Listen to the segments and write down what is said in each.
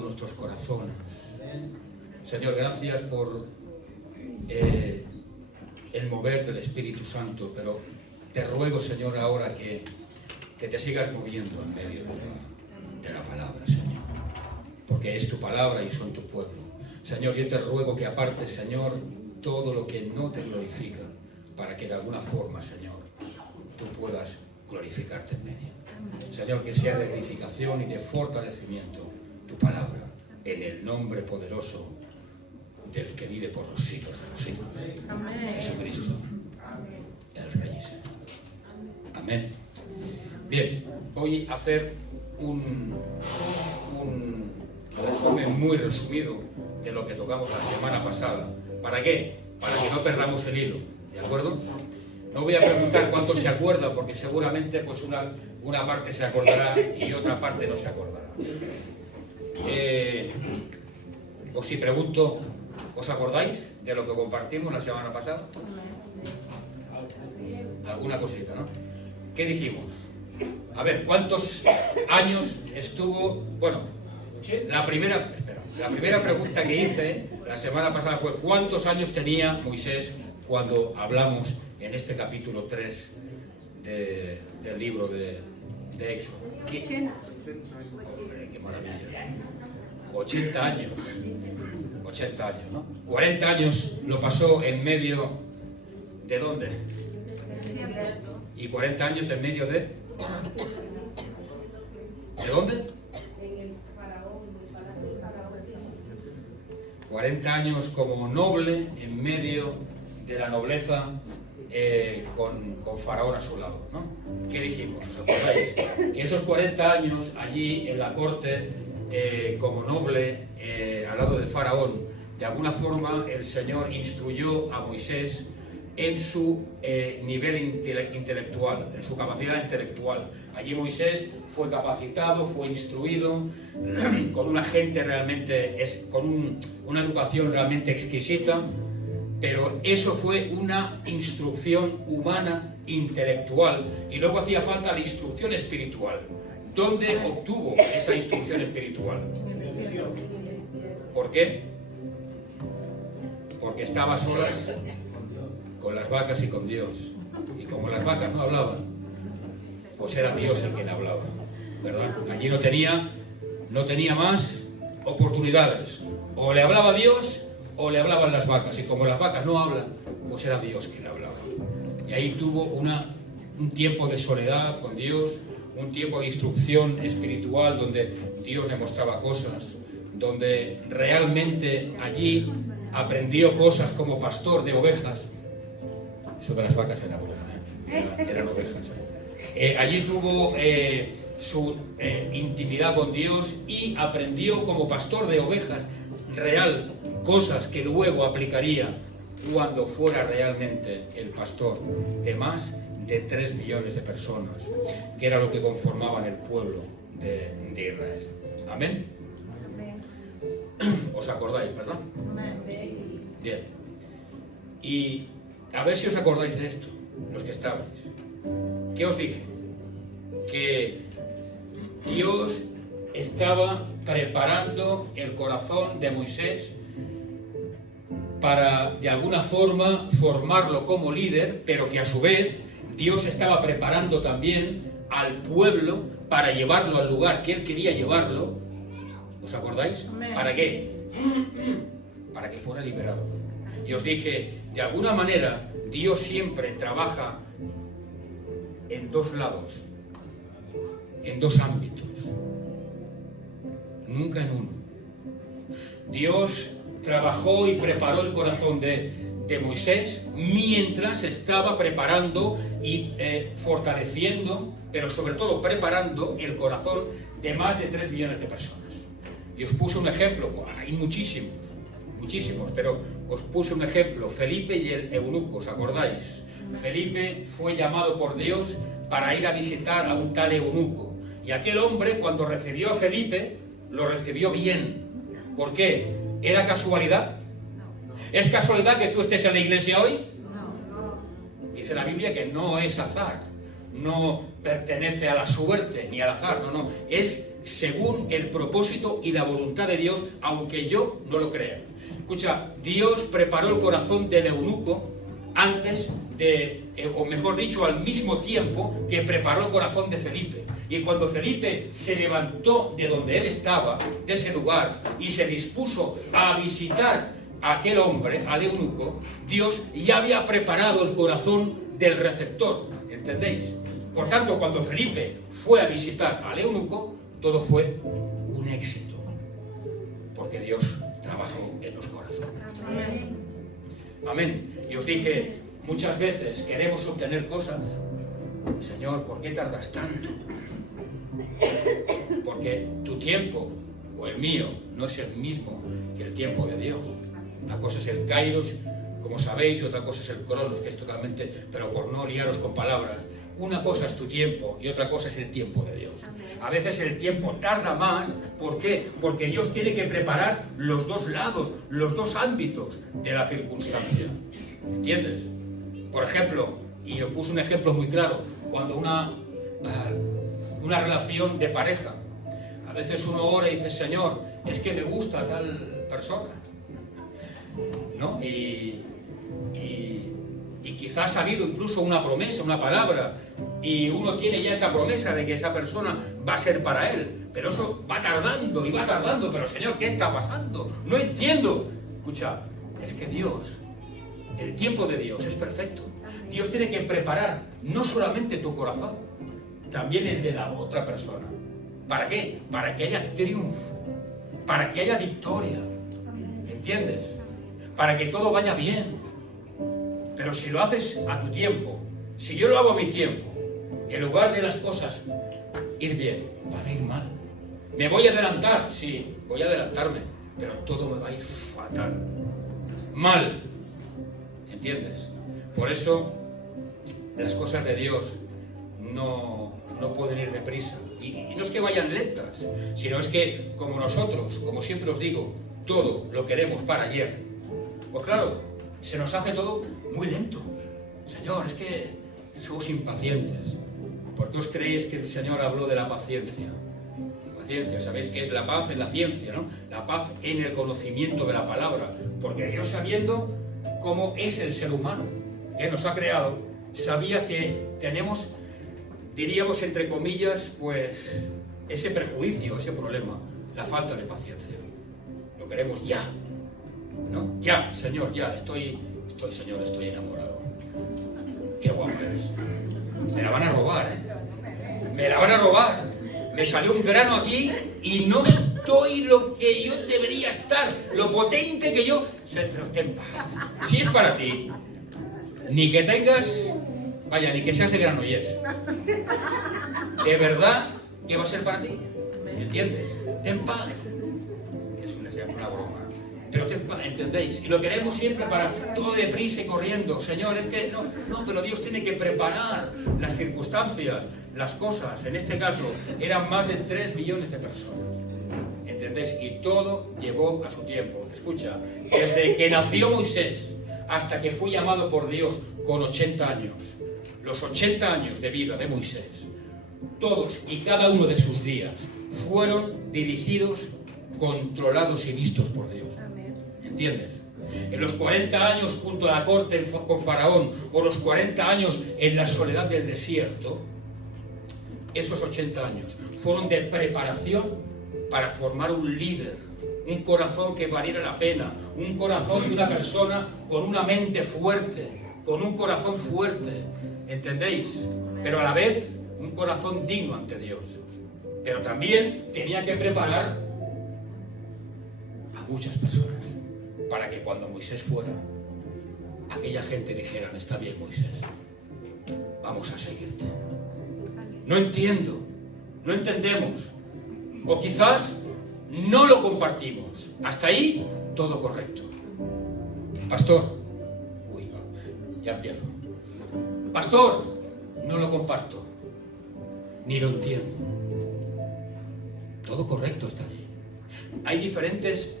nuestros corazones. Señor, gracias por el mover del Espíritu Santo, pero te ruego, Señor, ahora que te sigas moviendo en medio de la palabra, Señor, porque es tu palabra y son tu pueblo. Señor, yo te ruego que apartes, Señor, todo lo que no te glorifica, para que de alguna forma, Señor, tú puedas glorificarte en medio. Señor, que sea de edificación y de fortalecimiento tu palabra, en el nombre poderoso del que vive por los siglos de los siglos. Amén. Jesucristo, el Rey y Señor. Amén. Bien, voy a hacer un resumen muy resumido de lo que tocamos la semana pasada. ¿Para qué? Para que no perdamos el hilo, ¿de acuerdo? No voy a preguntar cuántos se acuerdan, porque seguramente pues una parte se acordará y otra parte no se acordará. O si pregunto, ¿os acordáis de lo que compartimos la semana pasada? Alguna cosita, ¿no? ¿Qué dijimos? A ver, ¿cuántos años estuvo? Bueno, la primera pregunta que hice la semana pasada fue ¿cuántos años tenía Moisés cuando hablamos en este capítulo 3 del libro de Éxodo? Hombre, qué maravilla. 80 años. 80 años, ¿no? 40 años lo pasó en medio ¿de dónde? Y 40 años en medio ¿de dónde? 40 años como noble en medio de la nobleza, con Faraón a su lado, ¿no? ¿Qué dijimos? ¿Os acordáis? Que esos 40 años allí en la corte, como noble, al lado de Faraón, de alguna forma el Señor instruyó a Moisés en su nivel intelectual, en su capacidad intelectual. Allí Moisés fue capacitado, fue instruido, con una gente realmente, con una educación realmente exquisita, pero eso fue una instrucción humana, intelectual, y luego hacía falta la instrucción espiritual. ¿Dónde obtuvo esa instrucción espiritual? ¿Por qué? Porque estaba a solas con las vacas y con Dios. Y como las vacas no hablaban, pues era Dios el que le hablaba, ¿verdad? Allí no tenía más oportunidades. O le hablaba Dios o le hablaban las vacas. Y como las vacas no hablan, pues era Dios quien le hablaba. Y ahí tuvo un tiempo de soledad con Dios, un tiempo de instrucción espiritual donde Dios le mostraba cosas, donde realmente allí aprendió cosas como pastor de ovejas. Eso de las vacas eran ovejas. Allí tuvo su intimidad con Dios y aprendió como pastor de ovejas real cosas que luego aplicaría cuando fuera realmente el pastor de más de 3 millones de personas, que era lo que conformaban el pueblo de Israel. ¿Amén? ¿Os acordáis, verdad? Bien. Y a ver si os acordáis de esto, los que estabais. ¿Qué os dije? Que Dios estaba preparando el corazón de Moisés para, de alguna forma, formarlo como líder, pero que a su vez Dios estaba preparando también al pueblo para llevarlo al lugar que Él quería llevarlo. ¿Os acordáis? ¿Para qué? Para que fuera liberado. Y os dije, de alguna manera, Dios siempre trabaja en dos lados, en dos ámbitos, nunca en uno. Dios trabajó y preparó el corazón de Moisés mientras estaba preparando y fortaleciendo, pero sobre todo preparando el corazón de más de 3 millones de personas. Y os puse un ejemplo, hay muchísimos, pero os puse un ejemplo, Felipe y el eunuco, ¿os acordáis? Felipe fue llamado por Dios para ir a visitar a un tal eunuco. Y aquel hombre, cuando recibió a Felipe, lo recibió bien. ¿Por qué? ¿Era casualidad? ¿Es casualidad que tú estés en la iglesia hoy? Dice la Biblia que no es azar, no pertenece a la suerte ni al azar, no, es según el propósito y la voluntad de Dios, aunque yo no lo crea. Escucha, Dios preparó el corazón del eunuco antes de, o mejor dicho, al mismo tiempo que preparó el corazón de Felipe. Y cuando Felipe se levantó de donde él estaba, de ese lugar, y se dispuso a visitar a aquel hombre, al eunuco, Dios ya había preparado el corazón del receptor. ¿Entendéis? Por tanto, cuando Felipe fue a visitar al eunuco, todo fue un éxito. Porque Dios trabajó en los corazones. Amén. Amén. Y os dije, muchas veces queremos obtener cosas. Señor, ¿por qué tardas tanto? Porque tu tiempo o el mío no es el mismo que el tiempo de Dios. Una cosa es el kairos, como sabéis, y otra cosa es el cronos, que es totalmente, pero por no liaros con palabras, una cosa es tu tiempo y otra cosa es el tiempo de Dios. A veces el tiempo tarda más. ¿Por qué? Porque Dios tiene que preparar los dos lados, los dos ámbitos de la circunstancia. ¿Entiendes? Por ejemplo, y os puse un ejemplo muy claro, cuando una relación de pareja, a veces uno ora y dice, Señor, es que me gusta tal persona, ¿no? Y quizás ha habido incluso una promesa, una palabra, y uno tiene ya esa promesa de que esa persona va a ser para él, pero eso va tardando y va tardando. Pero Señor, ¿qué está pasando? No entiendo. Escucha, es que Dios, el tiempo de Dios es perfecto. Dios tiene que preparar no solamente tu corazón, también el de la otra persona. ¿Para qué? Para que haya triunfo, para que haya victoria. ¿Entiendes? Para que todo vaya bien. Pero si lo haces a tu tiempo, si yo lo hago a mi tiempo, en lugar de las cosas ir bien, van a ir mal. ¿Me voy a adelantar? Sí, voy a adelantarme, pero todo me va a ir fatal. Mal. ¿Entiendes? Por eso las cosas de Dios no pueden ir deprisa. Y no es que vayan lentas, sino es que, como nosotros, como siempre os digo, todo lo queremos para ayer. Pues claro, se nos hace todo muy lento. Señor, es que somos impacientes. ¿Por qué os creéis que el Señor habló de la paciencia? Paciencia, sabéis que es la paz en la ciencia, ¿no? La paz en el conocimiento de la palabra. Porque Dios, sabiendo cómo es el ser humano que nos ha creado, sabía que tenemos, diríamos entre comillas, pues ese prejuicio, ese problema, la falta de paciencia. Lo queremos ya, ¿no? Ya, Señor, ya, Señor, estoy enamorado. Qué guapo eres. Me la van a robar, ¿eh? Me la van a robar. Me salió un grano aquí y no estoy lo que yo debería estar, lo potente que yo... Pero ten paz. Si es para ti, ni que tengas... Vaya, ni que seas de Granollers. ¿De verdad que va a ser para ti? ¿Entiendes? Ten paz. Es una broma. Pero ¿entendéis? Y lo queremos siempre para todo deprisa y corriendo. Señor, es que no, pero Dios tiene que preparar las circunstancias, las cosas. En este caso, eran más de 3 millones de personas. ¿Entendéis? Y todo llevó a su tiempo. Escucha, desde que nació Moisés hasta que fue llamado por Dios con 80 años, los 80 años de vida de Moisés, todos y cada uno de sus días fueron dirigidos, controlados y vistos por Dios. ¿Entiendes? En los 40 años junto a la corte con Faraón, o los 40 años en la soledad del desierto, esos 80 años fueron de preparación para formar un líder, un corazón que valiera la pena, un corazón de una persona con una mente fuerte, con un corazón fuerte, ¿entendéis? Pero a la vez un corazón digno ante Dios. Pero también tenía que preparar a muchas personas para que cuando Moisés fuera, aquella gente dijera, está bien Moisés, vamos a seguirte. No entiendo, no entendemos, o quizás no lo compartimos. Hasta ahí, todo correcto. Pastor, ya empiezo. Pastor, no lo comparto, ni lo entiendo. Todo correcto está allí. Hay diferentes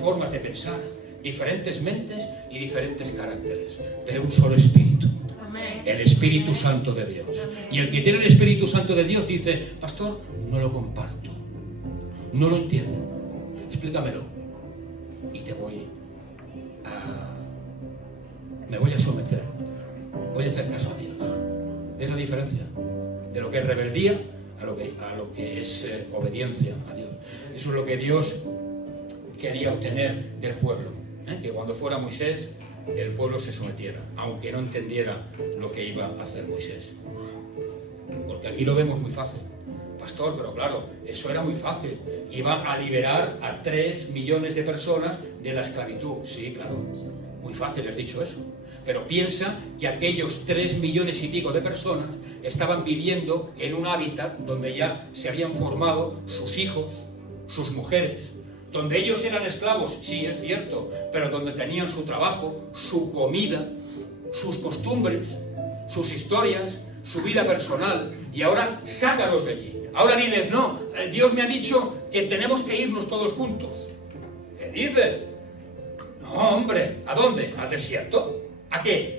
formas de pensar, diferentes mentes y diferentes caracteres, pero un solo espíritu. Amén. El Espíritu Santo de Dios. Amén. Y el que tiene el Espíritu Santo de Dios dice, pastor, no lo comparto, no lo entiendo, explícamelo. Y me voy a someter, voy a hacer caso a Dios. ¿Ves la diferencia? De lo que es rebeldía a lo que es obediencia a Dios. Eso es lo que Dios quería obtener del pueblo, que cuando fuera Moisés, el pueblo se sometiera, aunque no entendiera lo que iba a hacer Moisés. Porque aquí lo vemos muy fácil. Pastor, pero claro, eso era muy fácil. Iba a liberar a 3 millones de personas de la esclavitud. Sí, claro, muy fácil, has dicho eso. Pero piensa que aquellos 3 millones y pico de personas estaban viviendo en un hábitat donde ya se habían formado sus hijos, sus mujeres, donde ellos eran esclavos, sí, es cierto, pero donde tenían su trabajo, su comida, sus costumbres, sus historias, su vida personal. Y ahora sácalos de allí. Ahora diles, no, Dios me ha dicho que tenemos que irnos todos juntos. ¿Qué dices? No, hombre, ¿a dónde? ¿Al desierto? ¿A qué?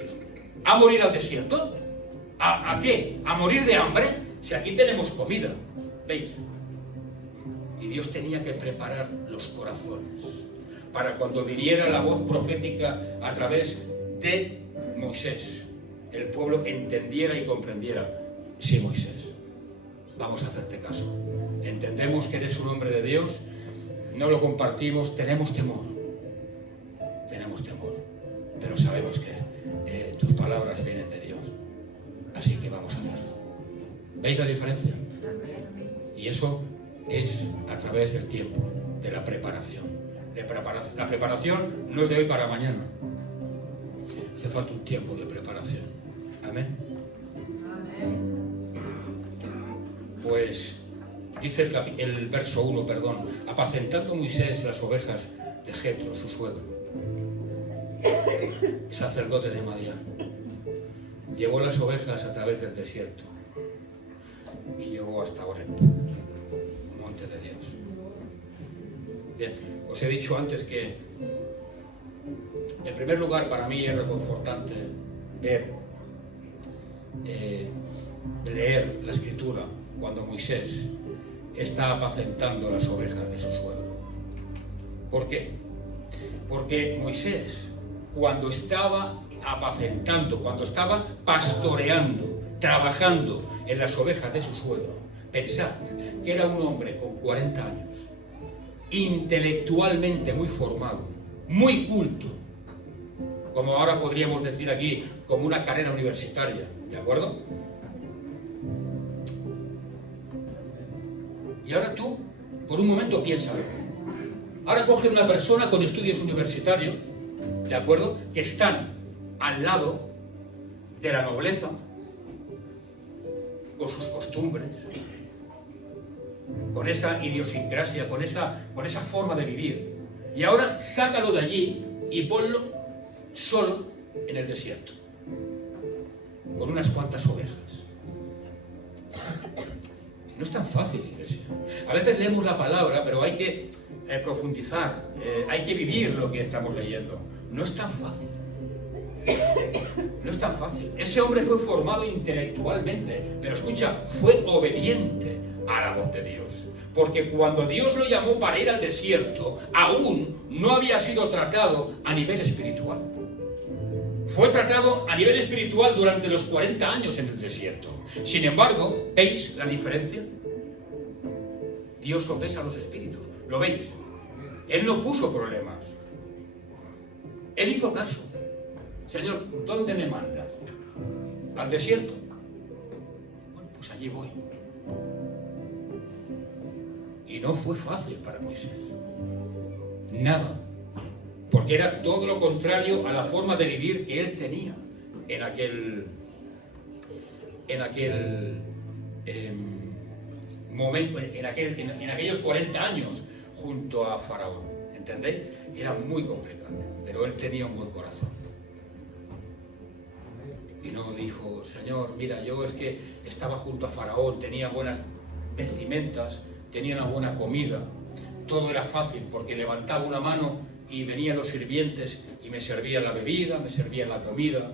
¿A morir al desierto? ¿A qué? ¿A morir de hambre? Si aquí tenemos comida, ¿veis? Y Dios tenía que preparar los corazones para cuando viniera la voz profética a través de Moisés, el pueblo entendiera y comprendiera. Sí, Moisés, vamos a hacerte caso. Entendemos que eres un hombre de Dios, no lo compartimos, tenemos temor, pero sabemos que tus palabras vienen de Dios, así que vamos a hacerlo. ¿Veis la diferencia? Y eso es a través del tiempo, de la preparación. La preparación no es de hoy para mañana. Hace falta un tiempo de preparación. Amén. Pues dice el verso 1, apacentando Moisés las ovejas de Jetro, su suegro, sacerdote de Madián, llevó las ovejas a través del desierto y llegó hasta Horeb, monte de Dios. Bien, os he dicho antes que en primer lugar para mí es reconfortante leer la escritura cuando Moisés está apacentando las ovejas de su suegro. ¿Por qué? Porque Moisés, cuando estaba apacentando, cuando estaba pastoreando, trabajando en las ovejas de su suegro, pensad que era un hombre con 40 años, intelectualmente muy formado, muy culto, como ahora podríamos decir aquí, como una carrera universitaria, ¿de acuerdo? Y ahora tú, por un momento, piénsalo. Ahora coge una persona con estudios universitarios, ¿de acuerdo?, que están al lado de la nobleza, con sus costumbres, con esa idiosincrasia, con esa forma de vivir. Y ahora sácalo de allí y ponlo solo en el desierto, con unas cuantas ovejas. No es tan fácil, iglesia. A veces leemos la palabra, pero hay que profundizar, hay que vivir lo que estamos leyendo. No es tan fácil. No es tan fácil. Ese hombre fue formado intelectualmente, pero escucha, fue obediente a la voz de Dios. Porque cuando Dios lo llamó para ir al desierto, aún no había sido tratado a nivel espiritual. Fue tratado a nivel espiritual durante los 40 años en el desierto. Sin embargo, ¿veis la diferencia? Dios sopesa los espíritus. ¿Lo veis? Él no puso problemas. Él hizo caso. Señor, ¿dónde me mandas? ¿Al desierto? Bueno, pues allí voy. Y no fue fácil para Moisés. Nada. Porque era todo lo contrario a la forma de vivir que él tenía en momento, en aquellos 40 años junto a Faraón. ¿Entendéis? Era muy complicado, pero él tenía un buen corazón. Y no dijo, Señor, mira, yo es que estaba junto a Faraón, tenía buenas vestimentas, tenía una buena comida, todo era fácil porque levantaba una mano y venían los sirvientes y me servían la bebida, me servían la comida,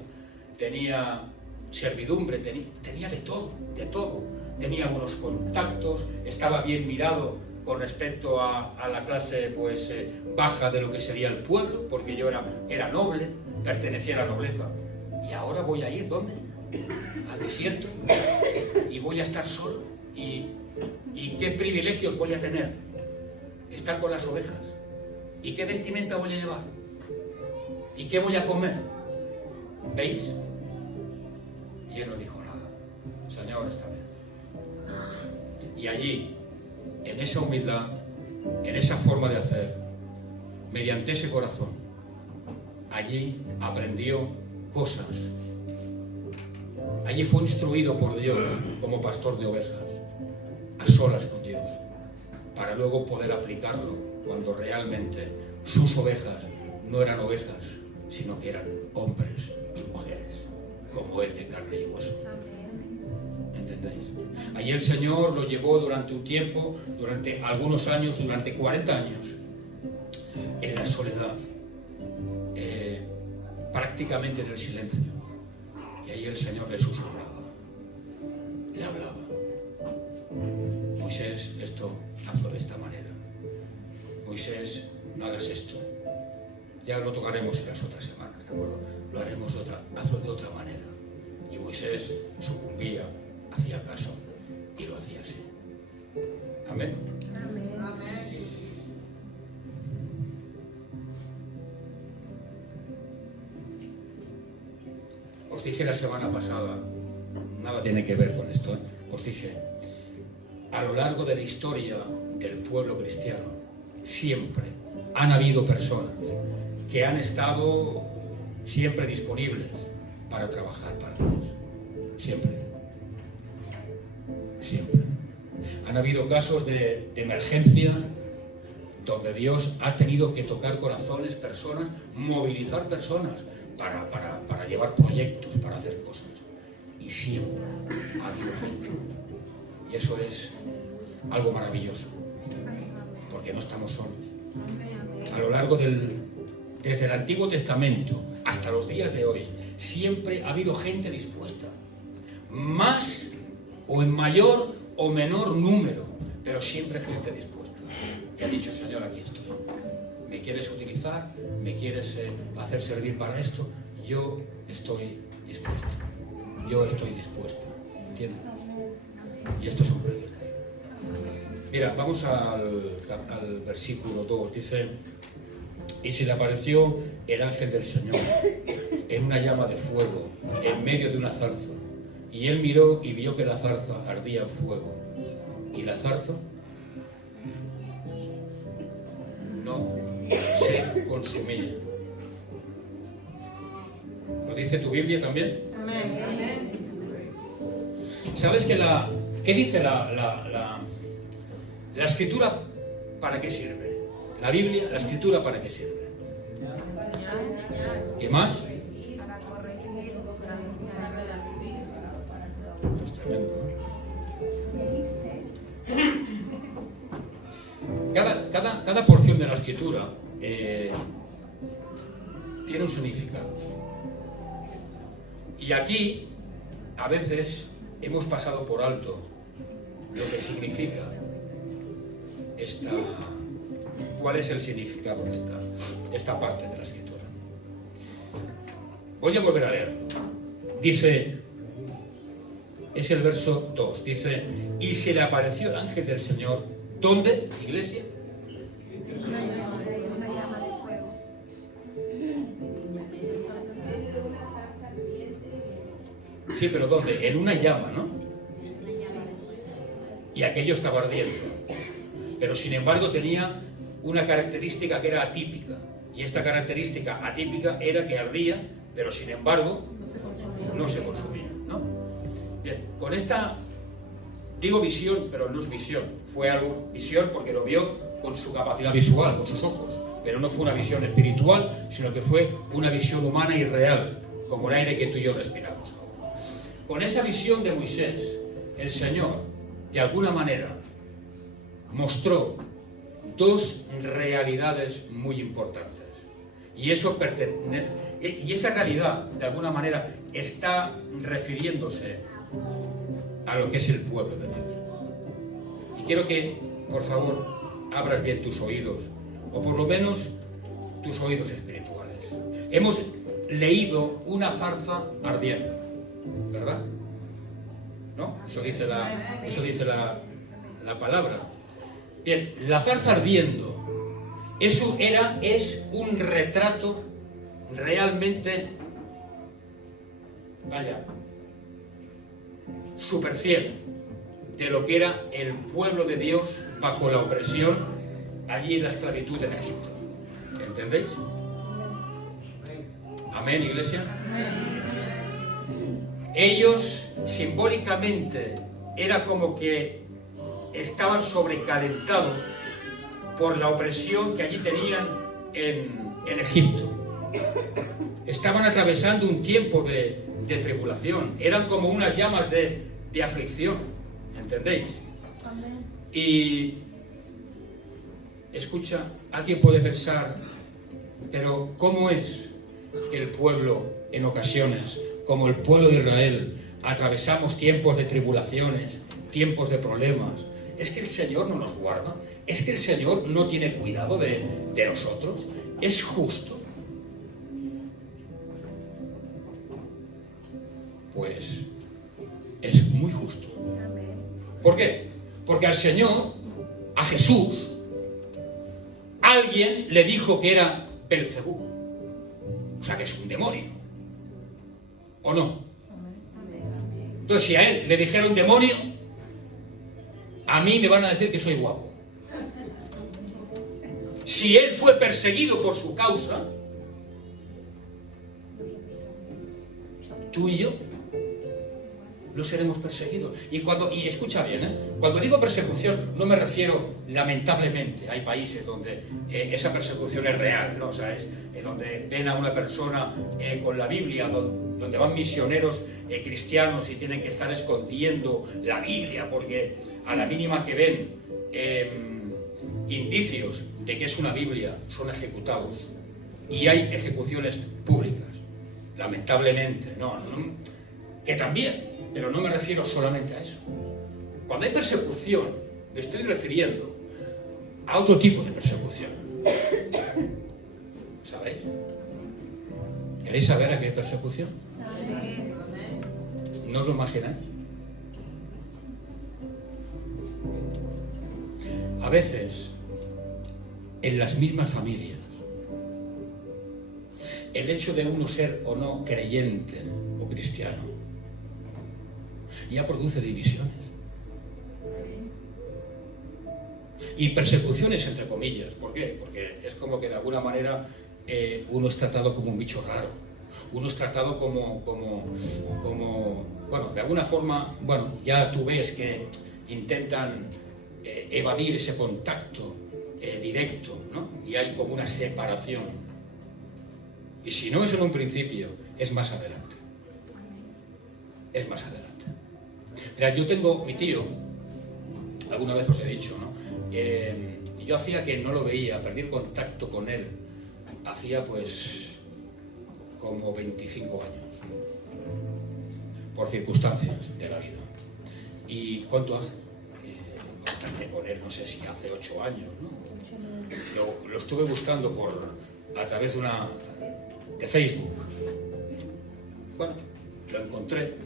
tenía servidumbre, tenía de todo, tenía buenos contactos, estaba bien mirado con respecto a la clase pues baja de lo que sería el pueblo, porque yo era noble, pertenecía a la nobleza. Y ahora voy a ir, ¿dónde? Al desierto, y voy a estar solo. ¿Y qué privilegios voy a tener? Estar con las ovejas. ¿Y qué vestimenta voy a llevar? ¿Y qué voy a comer? ¿Veis? Y él no dijo nada. Señor, está bien. Y allí, en esa humildad, en esa forma de hacer, mediante ese corazón, allí aprendió cosas. Allí fue instruido por Dios como pastor de ovejas, a solas con Dios, para luego poder aplicarlo cuando realmente sus ovejas no eran ovejas, sino que eran hombres y mujeres, como él de carne y hueso. ¿Entendéis? Allí el Señor lo llevó durante un tiempo, durante algunos años, durante 40 años, en la soledad, prácticamente en el silencio. Y ahí el Señor le susurraba, le hablaba. Moisés, esto hazlo de esta manera. Moisés, no hagas esto. Ya lo tocaremos en las otras semanas, ¿de acuerdo? Lo haremos hazlo de otra manera. Y Moisés sucumbía, hacía caso y lo hacía así. Amén. Amén. Os dije la semana pasada, nada tiene que ver con esto, os dije, a lo largo de la historia del pueblo cristiano, siempre han habido personas que han estado siempre disponibles para trabajar para Dios. Siempre. Siempre. Han habido casos de emergencia donde Dios ha tenido que tocar corazones, personas, movilizar personas para llevar proyectos, para hacer cosas. Y siempre ha habido gente. Y eso es algo maravilloso, porque no estamos solos. A lo largo desde el Antiguo Testamento hasta los días de hoy, siempre ha habido gente dispuesta, más o en mayor o menor número, pero siempre gente dispuesta, que ha dicho: Señor, aquí estoy, me quieres utilizar, me quieres hacer servir para esto, yo estoy dispuesto, ¿entiendes? Y esto es un privilegio. Mira, vamos al versículo 2, dice: y se le apareció el ángel del Señor en una llama de fuego en medio de una zarza, y él miró y vio que la zarza ardía en fuego, y la zarza no se consumía. ¿Lo dice tu Biblia también? Amén. ¿Sabes qué dice la escritura? ¿Para qué sirve? La Biblia, la escritura, ¿para qué sirve? ¿Qué más? Para corregir, para Esto es tremendo. Cada porción de la escritura tiene un significado. Y aquí, a veces, hemos pasado por alto lo que significa cuál es el significado de esta parte de la escritura. Voy a volver a leer. Dice, es el verso 2, dice: y se le apareció el ángel del Señor. ¿Dónde, iglesia? una llama de fuego. Sí, pero ¿dónde? En una llama, ¿no? Y aquello estaba ardiendo. Pero sin embargo tenía una característica que era atípica. Y esta característica atípica era que ardía, pero sin embargo no se consumía, ¿no? Bien, con esta, digo visión, pero no es visión. Fue algo visión porque lo vio con su capacidad visual, con sus ojos. Pero no fue una visión espiritual, sino que fue una visión humana y real, como el aire que tú y yo respiramos. Con esa visión de Moisés, el Señor, de alguna manera, mostró dos realidades muy importantes. Y eso pertenece, y esa realidad, de alguna manera, está refiriéndose a lo que es el pueblo de Dios. Y quiero que por favor, abras bien tus oídos, o por lo menos tus oídos espirituales. Hemos leído una zarza ardiendo, ¿verdad? ¿No? Eso dice la palabra. Bien, la zarza ardiendo, es un retrato realmente, vaya, súper fiel de lo que era el pueblo de Dios bajo la opresión allí en la esclavitud en Egipto. ¿Entendéis? Amén, iglesia. Ellos simbólicamente era como que estaban sobrecalentados por la opresión que allí tenían en Egipto. Estaban atravesando un tiempo de tribulación. Eran como unas llamas de aflicción. ¿Entendéis? Y escucha, alguien puede pensar, pero ¿cómo es que el pueblo en ocasiones, como el pueblo de Israel, atravesamos tiempos de tribulaciones, tiempos de problemas? ¿Es que el Señor no nos guarda? ¿Es que el Señor no tiene cuidado de nosotros? ¿Es justo? Pues es muy justo. ¿Por qué? Porque al Señor, a Jesús, alguien le dijo que era Belcebú. O sea, que es un demonio. ¿O no? Entonces, si a él le dijeron demonio, a mí me van a decir que soy guapo. Si él fue perseguido por su causa, tú y yo no seremos perseguidos. Y escucha bien, cuando digo persecución, no me refiero, lamentablemente, hay países donde esa persecución es real, ¿no? O sea, es donde ven a una persona con la Biblia, donde van misioneros cristianos y tienen que estar escondiendo la Biblia, porque a la mínima que ven indicios de que es una Biblia, son ejecutados. Y hay ejecuciones públicas, lamentablemente, que también. Pero no me refiero solamente a eso. Cuando hay persecución, me estoy refiriendo a otro tipo de persecución. ¿Sabéis? ¿Queréis saber a qué persecución? ¿No os lo imagináis? A veces, en las mismas familias, el hecho de uno ser o no creyente o cristiano ya produce divisiones y persecuciones, entre comillas. ¿Por qué? Porque es como que de alguna manera uno es tratado como un bicho raro, uno es tratado como bueno, de alguna forma, bueno, ya tú ves que intentan evadir ese contacto directo, ¿no? Y hay como una separación. Y si no es en un principio, es más adelante. Es más adelante. Mira, yo tengo mi tío, alguna vez os he dicho, ¿no? Yo hacía que no lo veía, perdí el contacto con él, hacía pues como 25 años, por circunstancias de la vida. ¿Y cuánto hace? Contacté con él, no sé si hace 8 años, ¿no? Lo estuve buscando a través de Facebook. Bueno, lo encontré.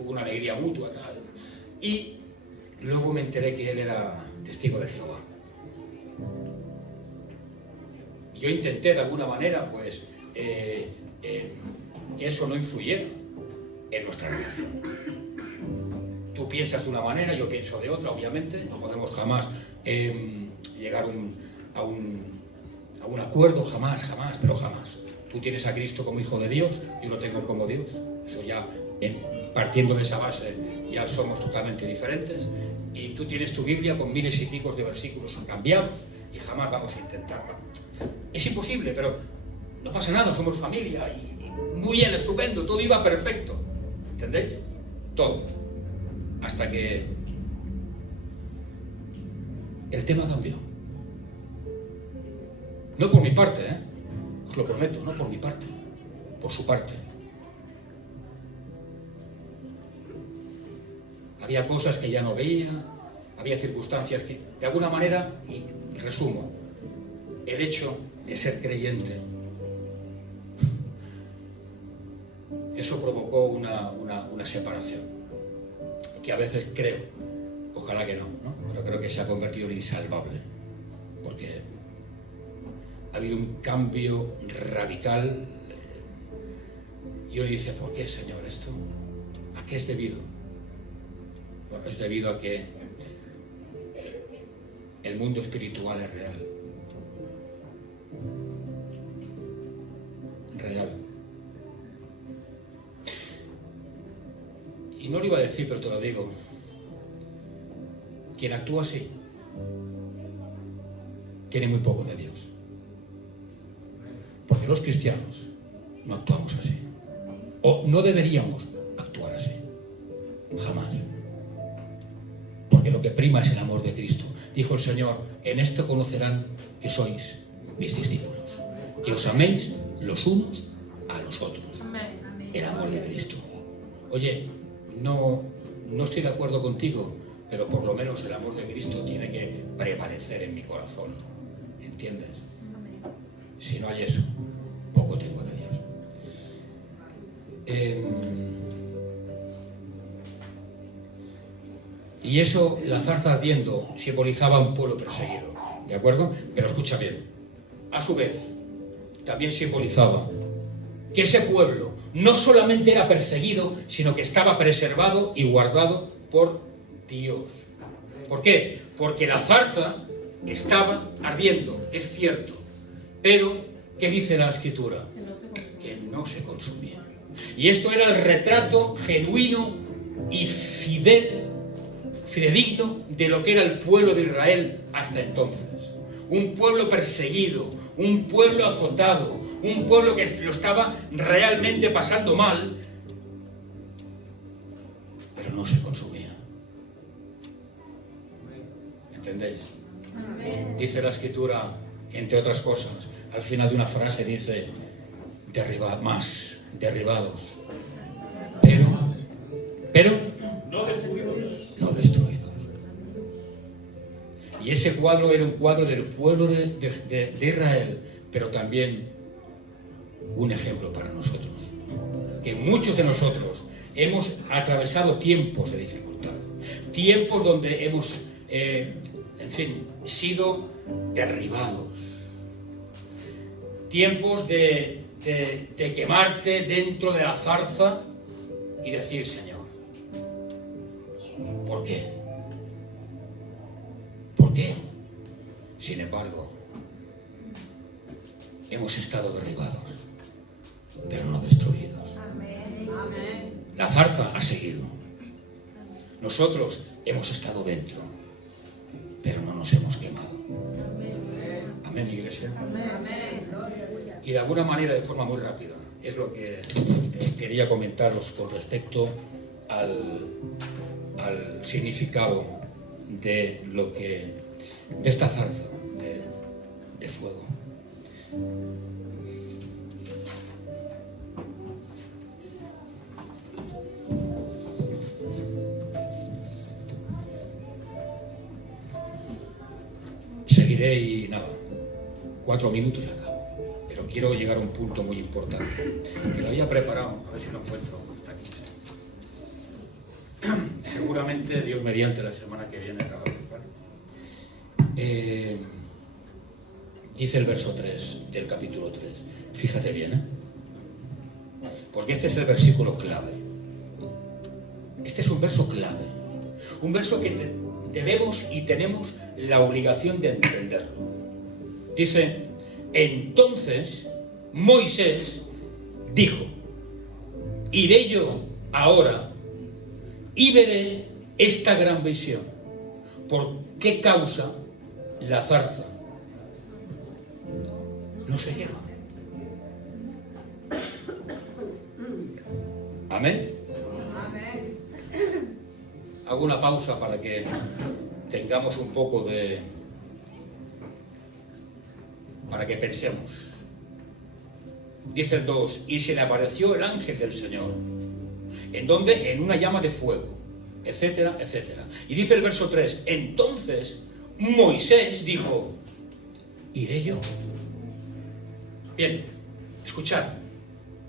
Hubo una alegría mutua, tal. Y luego me enteré que él era testigo de Jehová. Yo intenté de alguna manera, pues, que eso no influyera en nuestra relación. Tú piensas de una manera, yo pienso de otra, obviamente. No podemos jamás llegar a un acuerdo, jamás, pero jamás. Tú tienes a Cristo como Hijo de Dios, yo lo tengo como Dios. Eso ya, partiendo de esa base, ya somos totalmente diferentes. Y tú tienes tu Biblia con miles y picos de versículos cambiados y jamás vamos a intentarlo. Es imposible, pero no pasa nada, somos familia y muy bien, estupendo, todo iba perfecto. ¿Entendéis? Todo. Hasta que el tema cambió. No por mi parte, os lo prometo, no por mi parte, por su parte. Había cosas que ya no veía, había circunstancias que, de alguna manera, y resumo, el hecho de ser creyente, eso provocó una separación, que a veces creo, ojalá que no, pero creo que se ha convertido en insalvable, porque ha habido un cambio radical. Y uno dice, ¿por qué, Señor, esto? ¿A qué es debido? Bueno, es debido a que el mundo espiritual es real. Real. Y no lo iba a decir, pero te lo digo. Quien actúa así tiene muy poco de Dios. Porque los cristianos no actuamos así. O no deberíamos actuar así. Jamás. Porque lo que prima es el amor de Cristo. Dijo el Señor, en esto conocerán que sois mis discípulos, que os améis los unos a los otros. El amor de Cristo. Oye, no estoy de acuerdo contigo, pero por lo menos el amor de Cristo tiene que prevalecer en mi corazón. ¿Entiendes? Si no hay eso, poco tengo de Dios. Y eso, la zarza ardiendo, simbolizaba un pueblo perseguido, ¿de acuerdo? Pero escucha bien, a su vez, también simbolizaba que ese pueblo no solamente era perseguido, sino que estaba preservado y guardado por Dios. ¿Por qué? Porque la zarza estaba ardiendo, es cierto, pero, ¿qué dice la Escritura? Que no se consumía. Y esto era el retrato genuino y fidedigno de lo que era el pueblo de Israel hasta entonces. Un pueblo perseguido, un pueblo azotado, un pueblo que lo estaba realmente pasando mal, pero no se consumía. ¿Entendéis? Dice la Escritura, entre otras cosas, al final de una frase dice, derribados, pero no destruidos. Y ese cuadro era un cuadro del pueblo de Israel, pero también un ejemplo para nosotros, que muchos de nosotros hemos atravesado tiempos de dificultad, tiempos donde hemos, sido derribados, tiempos de quemarte dentro de la zarza y decir, Señor, ¿por qué? ¿Por qué? Sin embargo, hemos estado derribados, pero no destruidos. Amén. La zarza ha seguido. Nosotros hemos estado dentro, pero no nos hemos quemado. Amén, iglesia. Y de alguna manera, de forma muy rápida, es lo que quería comentaros con respecto al significado de esta zarza de fuego. Seguiré y nada, 4 minutos y acabo. Pero quiero llegar a un punto muy importante, que lo había preparado, a ver si lo encuentro. Está aquí. Seguramente, Dios mediante, la semana que viene acabamos, ¿vale? Dice el verso 3 del capítulo 3. Fíjate bien, porque este es el versículo clave. Este es un verso clave. Un verso que debemos y tenemos la obligación de entenderlo. Dice, entonces Moisés dijo, iré yo ahora y veré esta gran visión. ¿Por qué causa la zarza no se llama? Amén. Hago una pausa para que tengamos un poco para que pensemos. Dice el 2, y se le apareció el ángel del Señor. ¿En dónde? En una llama de fuego. etcétera, etcétera. Y dice el verso 3, entonces Moisés dijo, ¿iré yo? Bien, escuchad,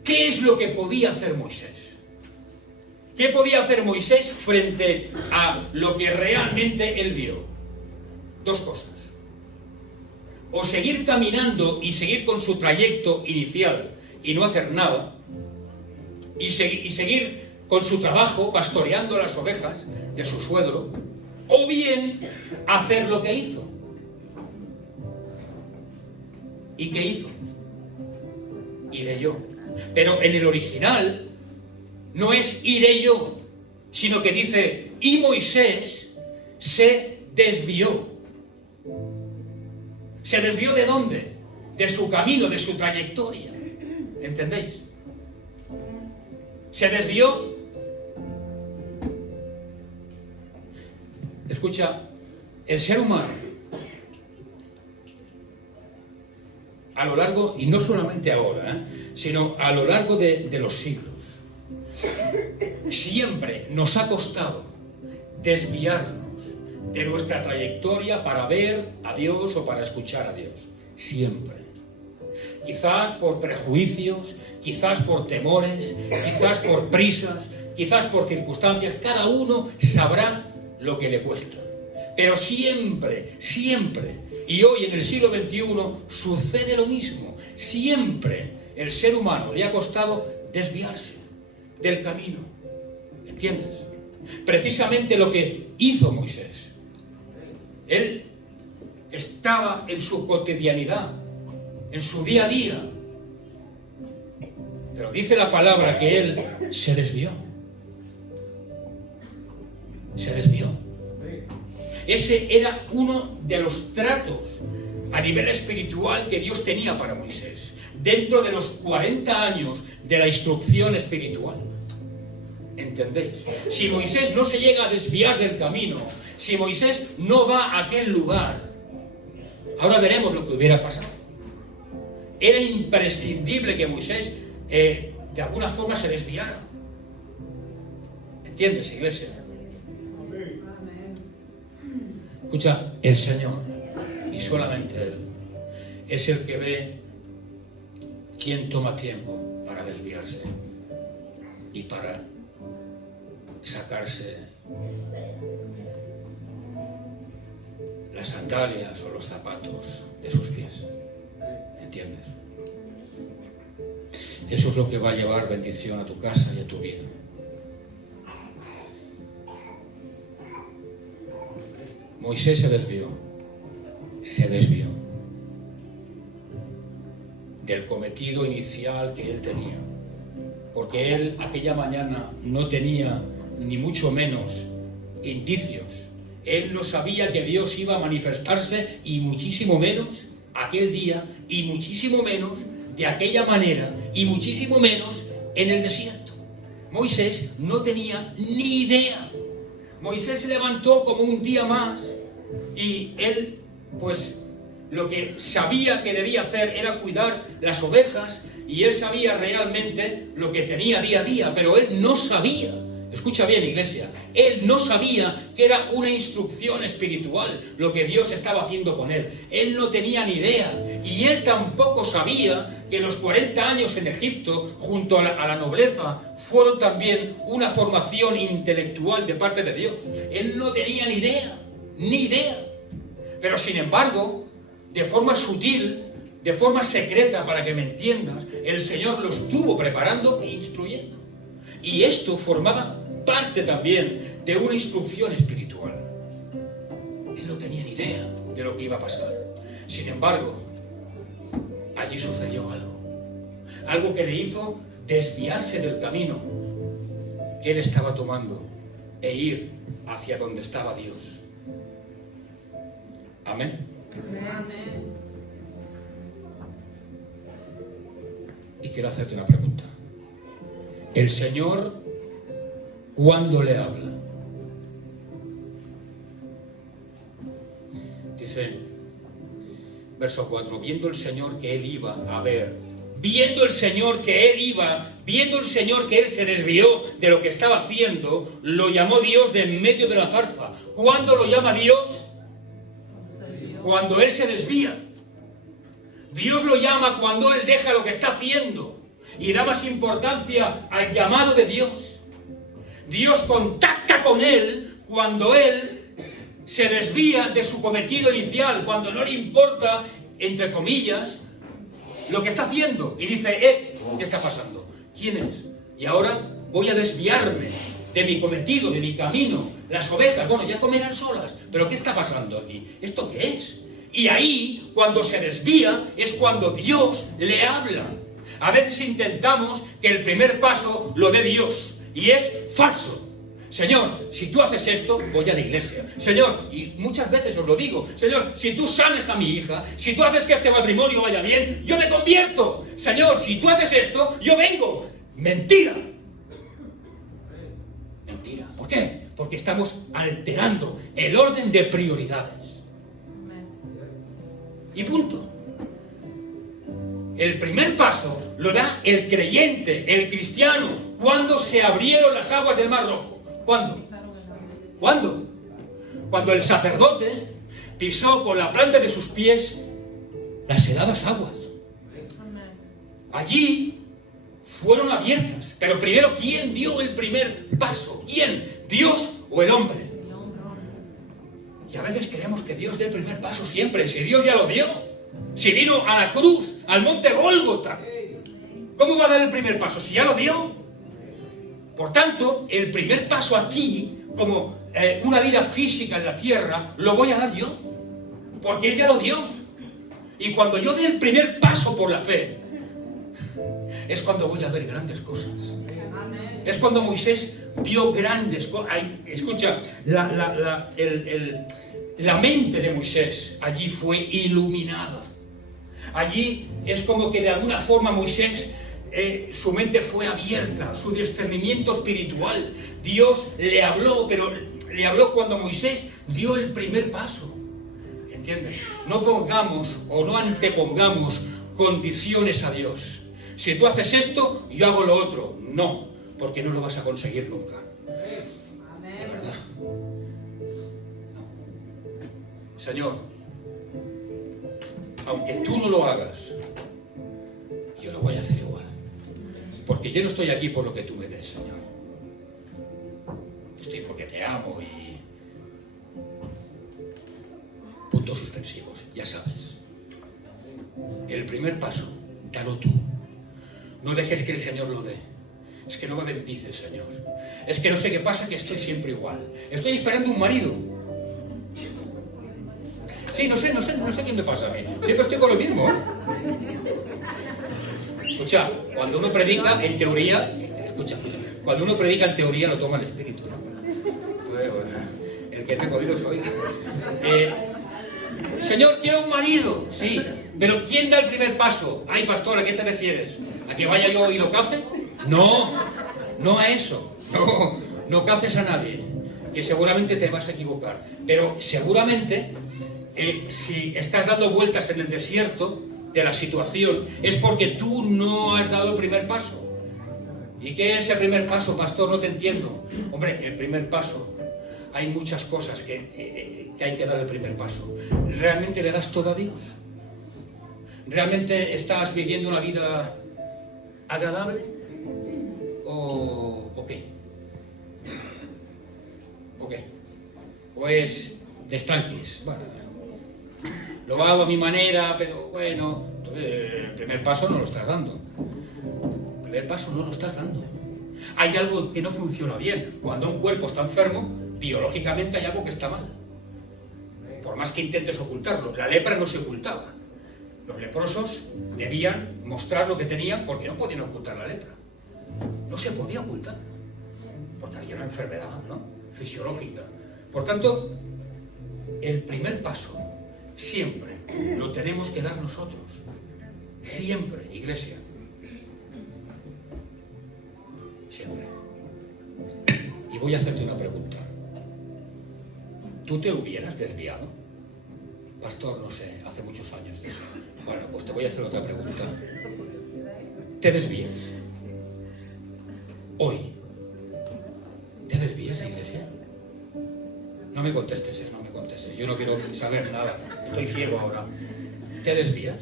¿qué es lo que podía hacer Moisés? ¿Qué podía hacer Moisés frente a lo que realmente él vio? Dos cosas. O seguir caminando y seguir con su trayecto inicial y no hacer nada, y seguir con su trabajo pastoreando las ovejas de su suegro, o bien hacer lo que hizo. ¿Y qué hizo? Iré yo. Pero en el original no es iré yo, sino que dice, y Moisés se desvió. ¿Se desvió de dónde? De su camino, de su trayectoria. ¿Entendéis? Se desvió. Escucha, el ser humano, a lo largo, y no solamente ahora, sino a lo largo de los siglos, siempre nos ha costado desviarnos de nuestra trayectoria para ver a Dios o para escuchar a Dios. Siempre. Quizás por prejuicios, quizás por temores, quizás por prisas, quizás por circunstancias. Cada uno sabrá lo que le cuesta. Pero siempre, siempre, y hoy en el siglo XXI sucede lo mismo. Siempre el ser humano le ha costado desviarse del camino. ¿Entiendes? Precisamente lo que hizo Moisés. Él estaba en su cotidianidad, en su día a día. Pero dice la palabra que él se desvió. Se desvió. Ese era uno de los tratos a nivel espiritual que Dios tenía para Moisés, dentro de los 40 años de la instrucción espiritual. ¿Entendéis? Si Moisés no se llega a desviar del camino, si Moisés no va a aquel lugar, ahora veremos lo que hubiera pasado. Era imprescindible que Moisés de alguna forma se desviara. ¿Entiendes, iglesia? Escucha, el Señor, y solamente Él, es el que ve quién toma tiempo para desviarse y para sacarse las sandalias o los zapatos de sus pies. ¿Entiendes? Eso es lo que va a llevar bendición a tu casa y a tu vida. Moisés se desvió del cometido inicial que él tenía, porque él aquella mañana no tenía ni mucho menos indicios. Él no sabía que Dios iba a manifestarse, y muchísimo menos aquel día, y muchísimo menos de aquella manera, y muchísimo menos en el desierto. Moisés no tenía ni idea. Moisés se levantó como un día más, y él, pues, lo que sabía que debía hacer era cuidar las ovejas, y él sabía realmente lo que tenía día a día, pero él no sabía. Escucha bien, iglesia, él no sabía que era una instrucción espiritual lo que Dios estaba haciendo con él. Él no tenía ni idea, y él tampoco sabía que los 40 años en Egipto, junto a la nobleza, fueron también una formación intelectual de parte de Dios. Él no tenía ni idea. Pero sin embargo, de forma sutil, de forma secreta, para que me entiendas, el Señor lo estuvo preparando e instruyendo. Y esto formaba parte también de una instrucción espiritual. Él no tenía ni idea de lo que iba a pasar. Sin embargo, allí sucedió algo que le hizo desviarse del camino que él estaba tomando e ir hacia donde estaba Dios. Amén. Amén. Y quiero hacerte una pregunta. El Señor, ¿cuándo le habla? Dice, verso 4, viendo el Señor que él iba a ver viendo el Señor que él iba, viendo el Señor que él se desvió de lo que estaba haciendo, lo llamó Dios de en medio de la zarza. ¿Cuándo lo llama Dios? Cuando él se desvía. Dios lo llama cuando él deja lo que está haciendo y da más importancia al llamado de Dios. Dios contacta con él cuando él se desvía de su cometido inicial, cuando no le importa, entre comillas, lo que está haciendo. Y dice, ¿qué está pasando? ¿Quién es? Y ahora voy a desviarme de mi cometido, de mi camino. Las ovejas, bueno, ya comerán solas. Pero ¿qué está pasando aquí? ¿Esto qué es? Y ahí, cuando se desvía, es cuando Dios le habla. A veces intentamos que el primer paso lo dé Dios. Y es falso. Señor, si tú haces esto, voy a la iglesia. Señor, y muchas veces os lo digo, Señor, si tú sanes a mi hija, si tú haces que este matrimonio vaya bien, yo me convierto. Señor, si tú haces esto, yo vengo. Mentira. Mentira. ¿Por qué? Porque estamos alterando el orden de prioridades. Y punto. El primer paso lo da el creyente, el cristiano, cuando se abrieron las aguas del Mar Rojo. ¿Cuándo? ¿Cuándo? Cuando el sacerdote pisó con la planta de sus pies las heladas aguas. Allí fueron abiertas. Pero primero, ¿quién dio el primer paso? ¿Quién? ¿Dios o el hombre? Y a veces queremos que Dios dé el primer paso siempre. Si Dios ya lo dio. Si vino a la cruz, al monte Gólgota. ¿Cómo va a dar el primer paso? Si ya lo dio. Por tanto, el primer paso aquí, como una vida física en la tierra, lo voy a dar yo. Porque Él ya lo dio. Y cuando yo dé el primer paso por la fe, es cuando voy a ver grandes cosas. Es cuando Moisés vio grandes cosas. Escucha, la mente de Moisés allí fue iluminada. Allí es como que de alguna forma Moisés, su mente fue abierta, su discernimiento espiritual. Dios le habló, pero le habló cuando Moisés dio el primer paso. ¿Entiendes? No pongamos o no antepongamos condiciones a Dios. Si tú haces esto, yo hago lo otro. No, porque no lo vas a conseguir nunca. De verdad. No. Señor, aunque tú no lo hagas, yo lo voy a hacer igual. Porque yo no estoy aquí por lo que tú me des, Señor. Estoy porque te amo y... Puntos suspensivos, ya sabes. El primer paso, dalo tú. No dejes que el Señor lo dé. Es que no me bendices, Señor. Es que no sé qué pasa, que estoy siempre igual. Estoy esperando un marido. Sí, no sé qué me pasa a mí. Siempre estoy con lo mismo. Escucha, cuando uno predica en teoría, cuando uno predica en teoría lo toma el espíritu, ¿no? El que tengo oídos oiga. Señor, quiero un marido. Sí, pero ¿quién da el primer paso? Ay, pastor, ¿a qué te refieres? ¿A que vaya yo y lo cace? No, no a eso. No caces a nadie, que seguramente te vas a equivocar. Pero seguramente, si estás dando vueltas en el desierto de la situación, es porque tú no has dado el primer paso. ¿Y qué es el primer paso, pastor? No te entiendo. Hombre, el primer paso, hay muchas cosas que hay que dar el primer paso. ¿Realmente le das todo a Dios? ¿Realmente estás viviendo una vida agradable? ¿O qué? ¿O qué? ¿O es de estanques? Bueno, lo hago a mi manera, pero bueno, el primer paso no lo estás dando. El primer paso no lo estás dando. Hay algo que no funciona bien. Cuando un cuerpo está enfermo, biológicamente hay algo que está mal. Por más que intentes ocultarlo, la lepra no se ocultaba. Los leprosos debían mostrar lo que tenían porque no podían ocultar la lepra. No se podía ocultar, porque había una enfermedad, ¿no?, fisiológica. Por tanto, el primer paso siempre lo tenemos que dar nosotros. Siempre, iglesia. Siempre. Y voy a hacerte una pregunta. ¿Tú te hubieras desviado? Pastor, no sé, hace muchos años de eso. Bueno, pues te voy a hacer otra pregunta. te desvías. Hoy, ¿te desvías, iglesia? No me contestes, no me contestes. Yo no quiero saber nada. Estoy ciego ahora. ¿Te desvías?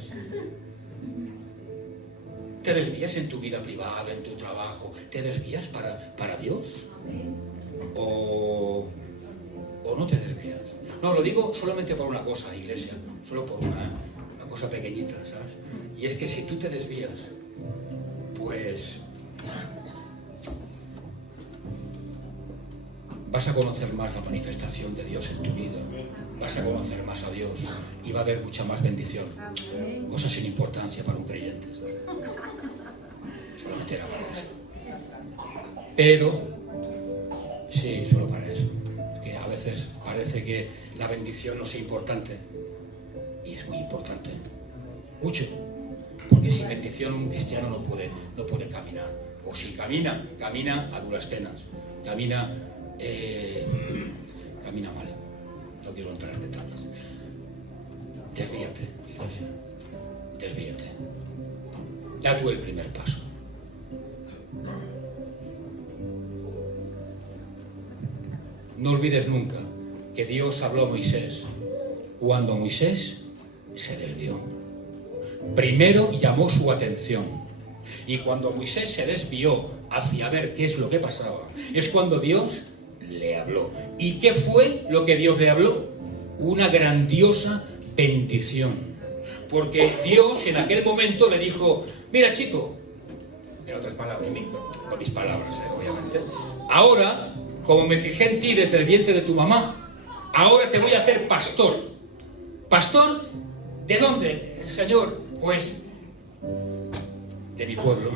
¿Te desvías en tu vida privada, en tu trabajo? ¿Te desvías para Dios? ¿O no te desvías? No, lo digo solamente por una cosa, iglesia. Solo por una cosa pequeñita, ¿sabes? Y es que si tú te desvías, pues vas a conocer más la manifestación de Dios en tu vida, vas a conocer más a Dios y va a haber mucha más bendición. Cosas sin importancia para un creyente. Solamente era para eso. Pero, sí, solo para eso. Que a veces parece que la bendición no es importante. Y es muy importante. Mucho. Porque sin bendición un cristiano no puede caminar. O si camina a duras penas. Camina mal. No quiero entrar en detalles. Desvíate, iglesia. Desvíate. Da tú el primer paso. No olvides nunca que Dios habló a Moisés cuando Moisés se desvió. Primero llamó su atención. Y cuando Moisés se desvió hacia ver qué es lo que pasaba, es cuando Dios le habló. ¿Y qué fue lo que Dios le habló? Una grandiosa bendición. Porque Dios en aquel momento le dijo: mira, chico, en otras palabras, con mis palabras, obviamente, ahora, como me fijé en ti desde el vientre de tu mamá, ahora te voy a hacer pastor. ¿Pastor? ¿De dónde, Señor? Pues de mi pueblo.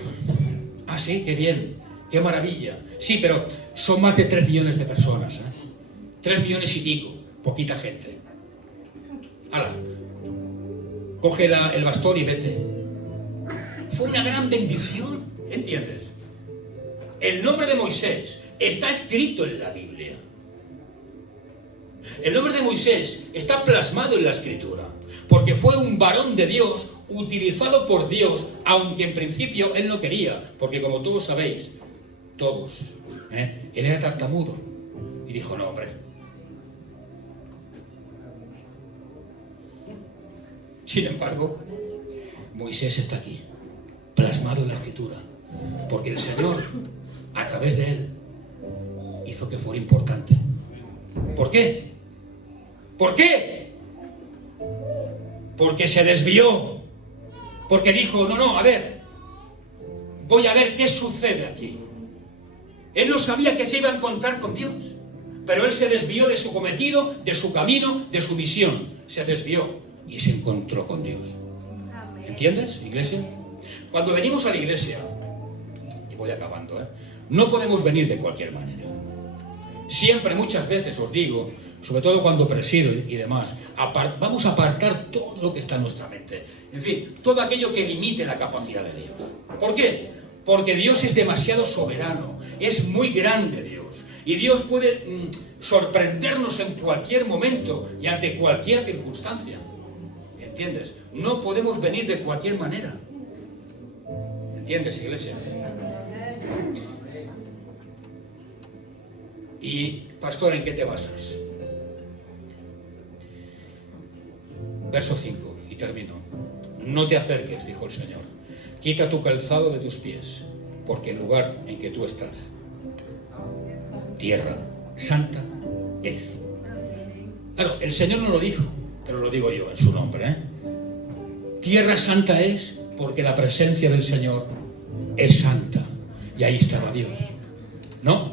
Ah, sí, qué bien, qué maravilla. Sí, pero son más de 3 millones de personas, 3 millones y pico, poquita gente. ¡Hala! Coge el bastón y vete. Fue una gran bendición, ¿entiendes? El nombre de Moisés está escrito en la Biblia. El nombre de Moisés está plasmado en la Escritura, porque fue un varón de Dios, utilizado por Dios, aunque en principio él no quería, porque como todos sabéis, él era tartamudo, y dijo: no, hombre. Sin embargo, Moisés está aquí, plasmado en la Escritura, porque el Señor, a través de él, hizo que fuera importante. ¿Por qué? ¿Por qué? Porque se desvió. Porque dijo: no, a ver, voy a ver qué sucede aquí. Él no sabía que se iba a encontrar con Dios, pero él se desvió de su cometido, de su camino, de su misión. Se desvió y se encontró con Dios. ¿Entiendes, iglesia? Cuando venimos a la iglesia, y voy acabando, no podemos venir de cualquier manera. Siempre, muchas veces os digo, sobre todo cuando presido y demás, vamos a apartar todo lo que está en nuestra mente. En fin, todo aquello que limite la capacidad de Dios. ¿Por qué? Porque Dios es demasiado soberano, es muy grande Dios. Y Dios puede sorprendernos en cualquier momento y ante cualquier circunstancia. ¿Entiendes? No podemos venir de cualquier manera. ¿Entiendes, iglesia? Y, pastor, ¿en qué te basas? Verso 5, y termino. No te acerques, dijo el Señor. Quita tu calzado de tus pies, porque el lugar en que tú estás, tierra santa es. Claro, el Señor no lo dijo, pero lo digo yo en su nombre. Tierra santa es porque la presencia del Señor es santa. Y ahí estaba Dios, ¿no?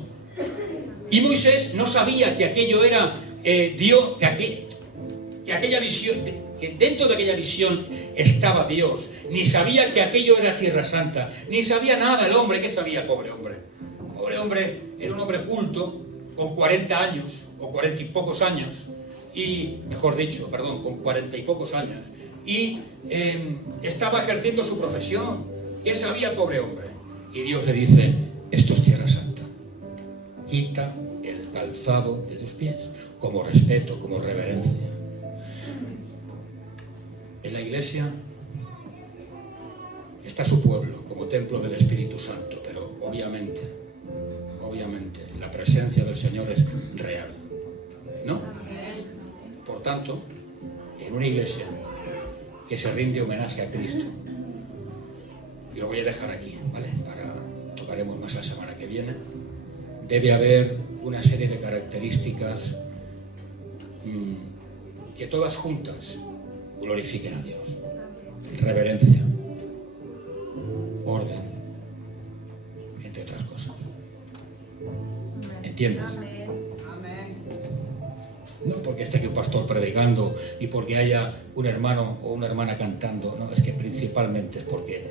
Y Moisés no sabía que aquello era Dios, que aquella visión, que dentro de aquella visión estaba Dios. Ni sabía que aquello era tierra santa. Ni sabía nada el hombre. ¿Qué sabía el pobre hombre? El pobre hombre era un hombre culto, con 40 años, o 40 y pocos años. Y, mejor dicho, perdón, con 40 y pocos años. Y estaba ejerciendo su profesión. ¿Qué sabía el pobre hombre? Y Dios le dice: esto es tierra santa. Quita el calzado de tus pies, como respeto, como reverencia. En la iglesia está su pueblo como templo del Espíritu Santo, pero obviamente, la presencia del Señor es real, ¿no? Por tanto, en una iglesia que se rinde homenaje a Cristo, y lo voy a dejar aquí, ¿vale? Tocaremos más la semana que viene, debe haber una serie de características que todas juntas glorifiquen a Dios. Reverencia, orden, entre otras cosas. ¿Entiendes? No porque esté aquí un pastor predicando y porque haya un hermano o una hermana cantando, no, es que principalmente es porque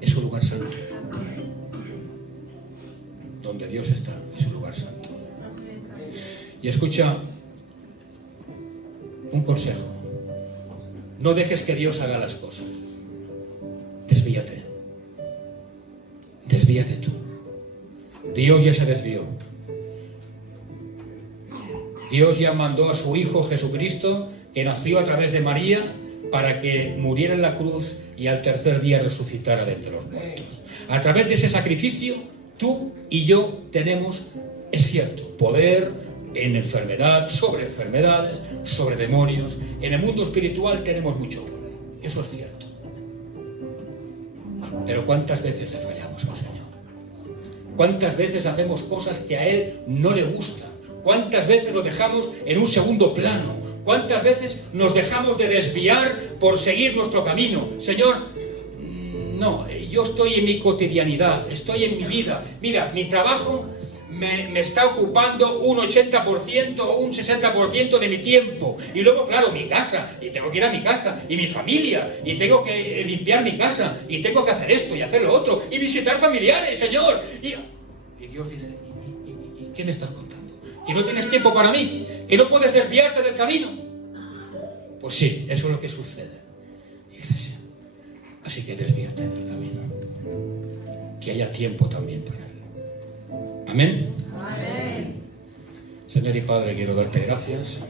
es un lugar santo. Donde Dios está, es un lugar santo. Y escucha un consejo. No dejes que Dios haga las cosas. Desvíate. Desvíate tú. Dios ya se desvió. Dios ya mandó a su Hijo Jesucristo, que nació a través de María, para que muriera en la cruz y al tercer día resucitara de entre los muertos. A través de ese sacrificio, tú y yo tenemos, es cierto, poder en enfermedad, sobre enfermedades, sobre demonios. En el mundo espiritual tenemos mucho poder. Eso es cierto. Pero ¿cuántas veces le fallamos al Señor? ¿Cuántas veces hacemos cosas que a Él no le gustan? ¿Cuántas veces lo dejamos en un segundo plano? ¿Cuántas veces nos dejamos de desviar por seguir nuestro camino? Señor, no, yo estoy en mi cotidianidad, estoy en mi vida. Mira, mi trabajo me está ocupando un 80% o un 60% de mi tiempo. Y luego, claro, mi casa, y tengo que ir a mi casa, y mi familia, y tengo que limpiar mi casa, y tengo que hacer esto y hacer lo otro, y visitar familiares, Señor. Y Dios dice, ¿y qué me estás contando? ¿Que no tienes tiempo para mí? ¿Que no puedes desviarte del camino? Pues sí, eso es lo que sucede, iglesia. Así que desvíate del camino. Que haya tiempo también para Él. Amén. Amén. Señor y Padre, quiero darte gracias.